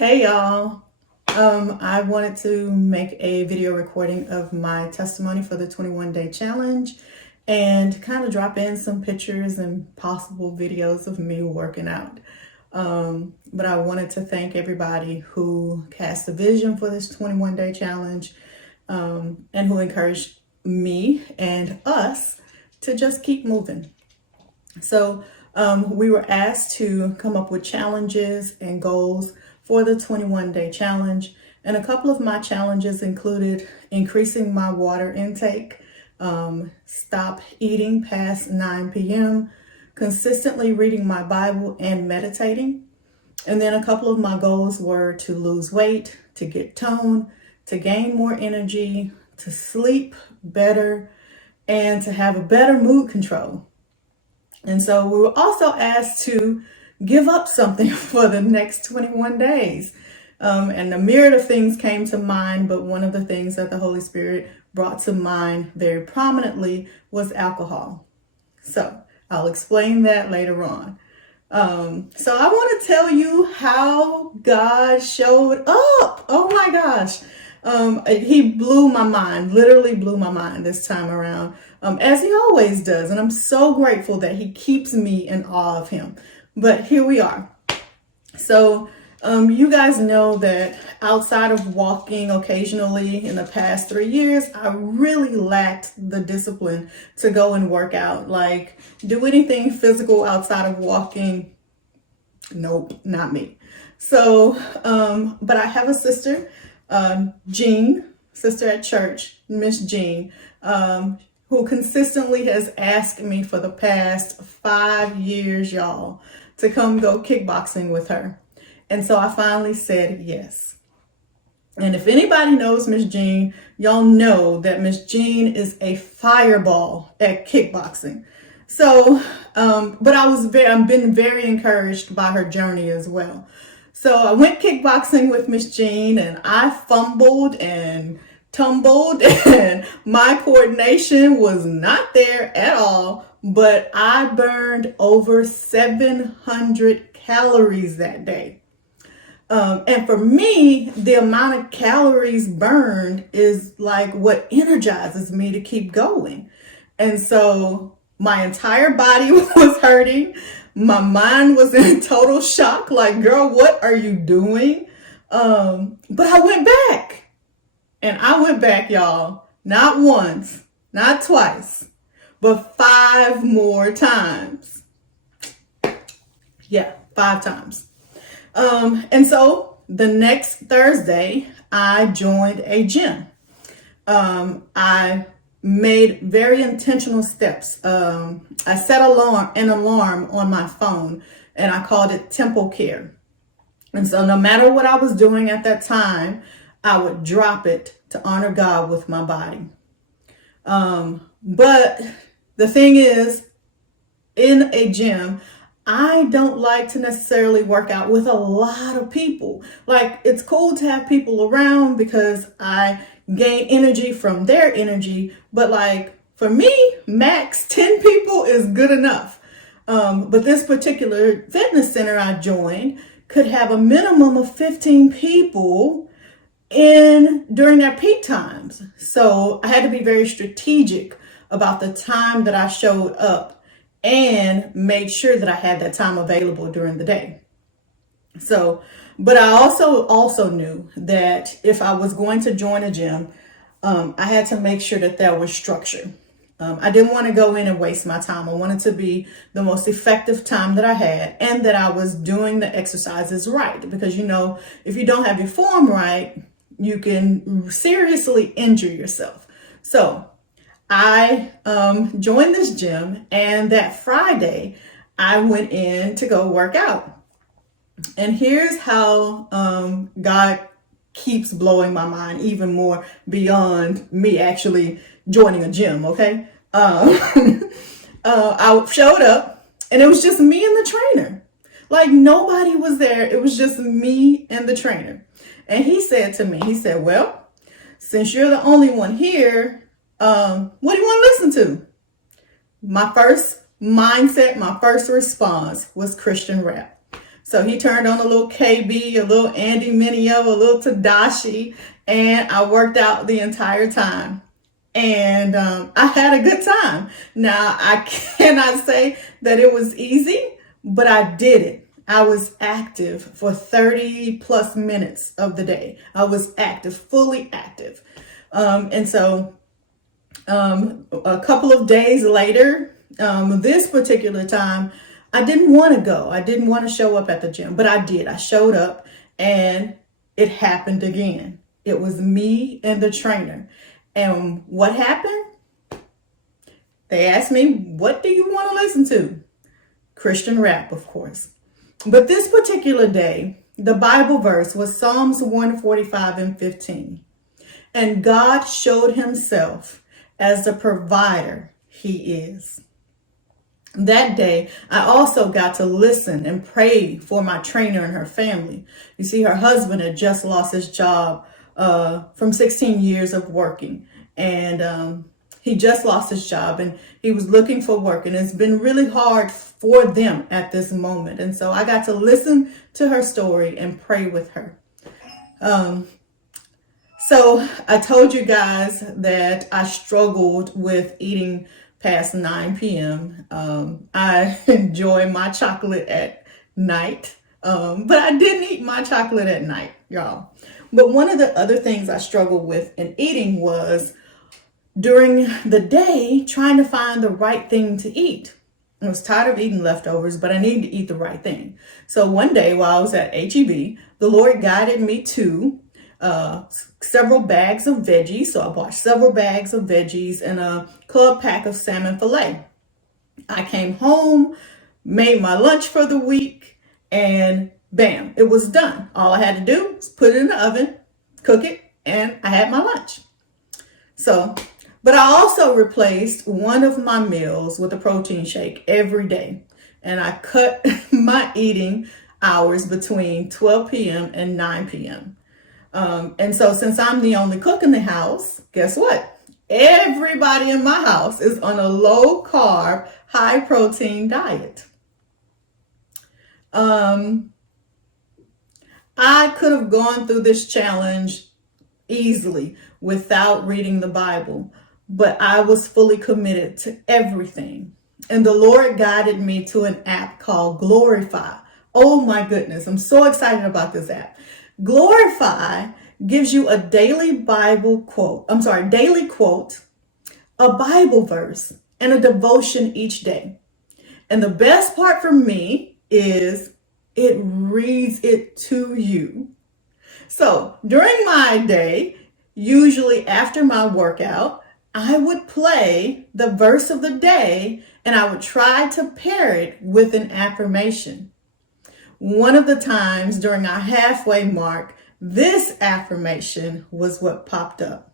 Hey y'all. I wanted to make a video recording of my testimony for the 21-day challenge and kind of drop in some pictures and possible videos of me working out. But I wanted to thank everybody who cast a vision for this 21-day challenge and who encouraged me and us to just keep moving. So we were asked to come up with challenges and goals for the 21-day challenge. And a couple of my challenges included increasing my water intake, stop eating past 9 p.m., consistently reading my Bible and meditating. And then a couple of my goals were to lose weight, to get tone, to gain more energy, to sleep better, and to have a better mood control. And so we were also asked to give up something for the next 21 days. And a myriad of things came to mind, but one of the things that the Holy Spirit brought to mind very prominently was alcohol. So I'll explain that later on. So I want to tell you how God showed up. Oh my gosh. He blew my mind, literally blew my mind this time around, as he always does. And I'm so grateful that he keeps me in awe of him. But here we are. So you guys know that outside of walking occasionally in the past 3 years, I really lacked the discipline to go and work out. Like, do anything physical outside of walking? Nope, not me. So, but I have a sister, Jean, sister at church, Miss Jean, who consistently has asked me for the past 5 years, y'all, to come go kickboxing with her. And so I finally said yes. And if anybody knows Miss Jean, y'all know that Miss Jean is a fireball at kickboxing. So, but I've been very encouraged by her journey as well. So I went kickboxing with Miss Jean and I fumbled and tumbled and my coordination was not there at all, but I burned over 700 calories that day. And for me, the amount of calories burned is like what energizes me to keep going. And so my entire body was hurting. My mind was in total shock. Like, girl, what are you doing? But I went back. And I went back, y'all, not once, not twice, but 5 more times. Yeah, 5 times. And so the next Thursday, I joined a gym. I made very intentional steps. I set an alarm on my phone and I called it Temple Care. And so no matter what I was doing at that time, I would drop it to honor God with my body. But the thing is, in a gym, I don't like to necessarily work out with a lot of people. Like, it's cool to have people around because I gain energy from their energy. But like, for me, max 10 people is good enough. But this particular fitness center I joined could have a minimum of 15 people during their peak times. So I had to be very strategic about the time that I showed up and made sure that I had that time available during the day. So, but I also knew that if I was going to join a gym, I had to make sure that there was structure. I didn't want to go in and waste my time. I wanted to be the most effective time that I had and that I was doing the exercises right. Because, you know, if you don't have your form right, you can seriously injure yourself. So I joined this gym, and that Friday I went in to go work out. And here's how God keeps blowing my mind even more beyond me actually joining a gym, okay? I showed up, and it was just me and the trainer. Like, nobody was there. It was just me and the trainer. And he said to me, he said, well, since you're the only one here, what do you want to listen to? My first mindset, my first response was Christian rap. So he turned on a little KB, a little Andy Mineo, a little Tadashi, and I worked out the entire time. And I had a good time. Now, I cannot say that it was easy, but I did it. I was active for 30 plus minutes of the day. I was active, fully active. And so a couple of days later, this particular time, I didn't want to go. I didn't want to show up at the gym, but I did. I showed up and it happened again. It was me and the trainer. And what happened? They asked me, what do you want to listen to? Christian rap, of course. But this particular day, the Bible verse was Psalms 145:15. And God showed himself as the provider he is. That day, I also got to listen and pray for my trainer and her family. You see, her husband had just lost his job from 16 years of working. And he just lost his job and he was looking for work. And it's been really hard for them at this moment. And so I got to listen to her story and pray with her. So I told you guys that I struggled with eating past 9 p.m. I enjoy my chocolate at night, but I didn't eat my chocolate at night, y'all. But one of the other things I struggled with in eating was during the day trying to find the right thing to eat. I was tired of eating leftovers, but I needed to eat the right thing. So one day while I was at HEB, the Lord guided me to several bags of veggies. So I bought several bags of veggies and a club pack of salmon fillet. I came home, made my lunch for the week, and bam, it was done. All I had to do was put it in the oven, cook it, and I had my lunch. So, but I also replaced one of my meals with a protein shake every day. And I cut my eating hours between 12 p.m. and 9 p.m. And so since I'm the only cook in the house, guess what? Everybody in my house is on a low carb, high protein diet. I could have gone through this challenge easily without reading the Bible, but I was fully committed to everything. And the Lord guided me to an app called Glorify. Oh my goodness, I'm so excited about this app. Glorify gives you a daily quote, a Bible verse, and a devotion each day. And the best part for me is it reads it to you. So during my day, usually after my workout, I would play the verse of the day and I would try to pair it with an affirmation. One of the times during our halfway mark, this affirmation was what popped up.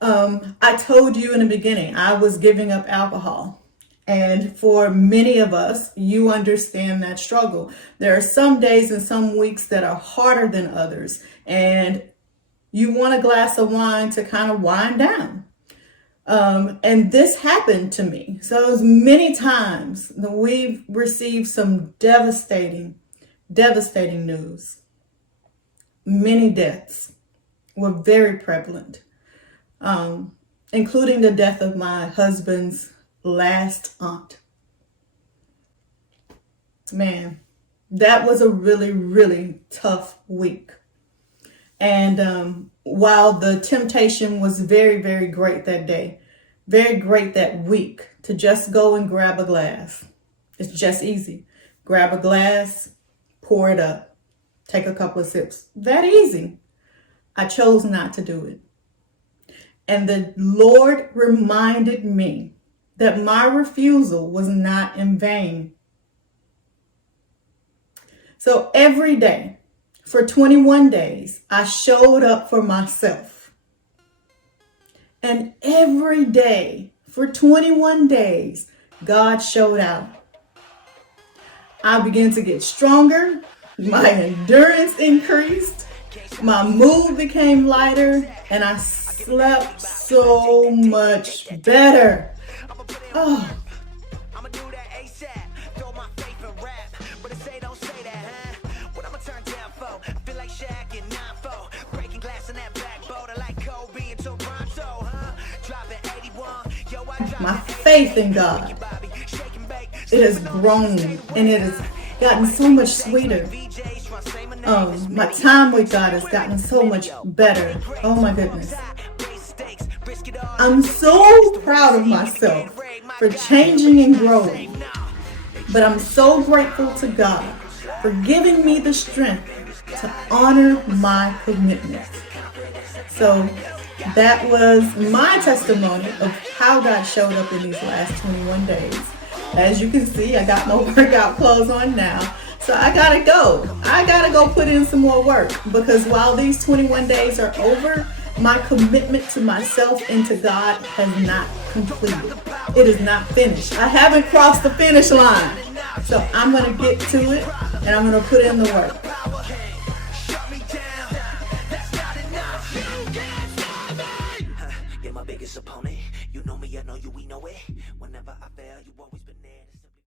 I told you in the beginning, I was giving up alcohol. And for many of us, you understand that struggle. There are some days and some weeks that are harder than others. And you want a glass of wine to kind of wind down. And this happened to me. So it was many times that we've received some devastating news. Many deaths were very prevalent, including the death of my husband's last aunt. Man, that was a really, really tough week. And while the temptation was very, very great that day, very great that week to just go and grab a glass. It's just easy. Grab a glass, pour it up, take a couple of sips. That easy. I chose not to do it. And the Lord reminded me that my refusal was not in vain. So every day, for 21 days, I showed up for myself. And every day, for 21 days, God showed out. I began to get stronger. My endurance increased. My mood became lighter. And I slept so much better. Oh. faith in God, it has grown and it has gotten so much sweeter. My time with God has gotten so much better. Oh my goodness. I'm so proud of myself for changing and growing. But I'm so grateful to God for giving me the strength to honor my commitments. So that was my testimony of how God showed up in these last 21 days. As you can see, I got my workout clothes on now. So I gotta go. I gotta go put in some more work, because while these 21 days are over, my commitment to myself and to God has not completed. It is not finished. I haven't crossed the finish line. So I'm going to get to it and I'm going to put in the work. You're my biggest opponent. You know me, I know you, we know it. Whenever I